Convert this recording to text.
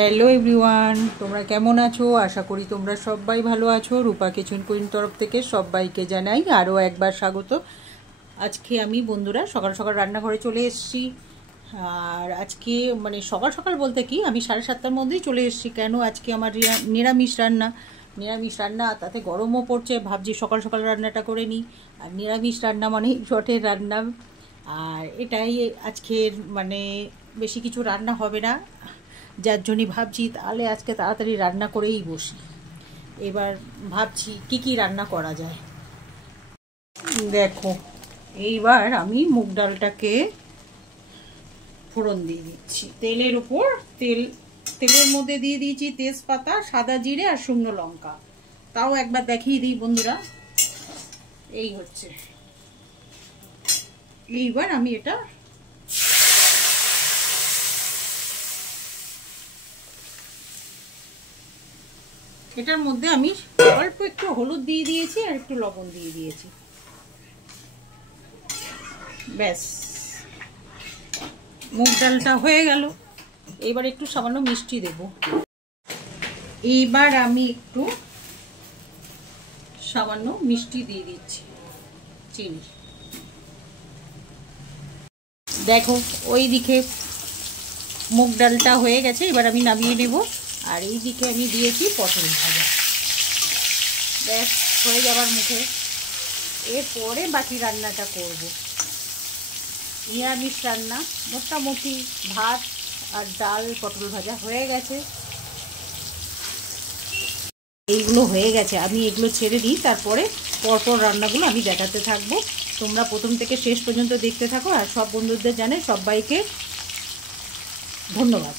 Hello everyone, তোমরা কেমন আছো? আশা করি তোমরা সবাই ভালো আছো। রূপা কিচেন কুইন তরফ থেকে সবাইকে জানাই আরও একবার স্বাগত। আজকে আমি বন্ধুরা সকাল সকাল রান্নাঘরে চলে এসেছি। আর আজকে মানে সকাল সকাল বলতে কি, আমি 7:30টার মধ্যেই চলে এসেছি। কেন, আজকে আমার নিরামিষ রান্না, তাতে গরমও পড়ছে, ভাবছি সকাল সকাল রান্নাটা করে নিই। আর নিরামিষ রান্না মানে জটের রান্না। আর এটাই আজকের মানে বেশি কিছু রান্না হবে না, যার জন্যই ভাবছি তাহলে আজকে তাড়াতাড়ি রান্না করেই বসি। এবার ভাবছি কি কি রান্না করা যায়। দেখো, এইবার আমি মুগ ডালটাকে ফোড়ন দিয়ে দিচ্ছি তেলের উপর। তেলের মধ্যে দিয়ে দিয়েছি তেজপাতা, সাদা জিরে আর শুকনো লঙ্কা। তাও একবার দেখিয়ে দিই বন্ধুরা, এই হচ্ছে। এইবার আমি এটার মধ্যে আমি অল্প একটু হলুদ দিয়ে দিয়েছি আর একটু লবণ দিয়ে দিয়েছি, ব্যাস মুগ ডালটা হয়ে গেল। এবার একটু সামান্য মিষ্টি দেব। এইবার আমি একটু সামান্য মিষ্টি দিয়ে দিচ্ছি, চিনি। দেখো, ওই দিকে মুগ ডালটা হয়ে গেছে, এবার আমি নামিয়ে নেব। আর এই দিকে আমি দিয়েছি পটল ভাজা, ব্যাস হয়ে যাবার মুখে। এরপরে বাকি রান্নাটা করব। নিরামিষ রান্না মোটামুটি ভাত আর ডাল, পটল ভাজা হয়ে গেছে। এইগুলো হয়ে গেছে, আমি এগুলো ছেড়ে দিই, তারপরে পরপর রান্নাগুলো আমি দেখাতে থাকবো। তোমরা প্রথম থেকে শেষ পর্যন্ত দেখতে থাকো। আর সব বন্ধুদের জানাই সবাইকে ধন্যবাদ।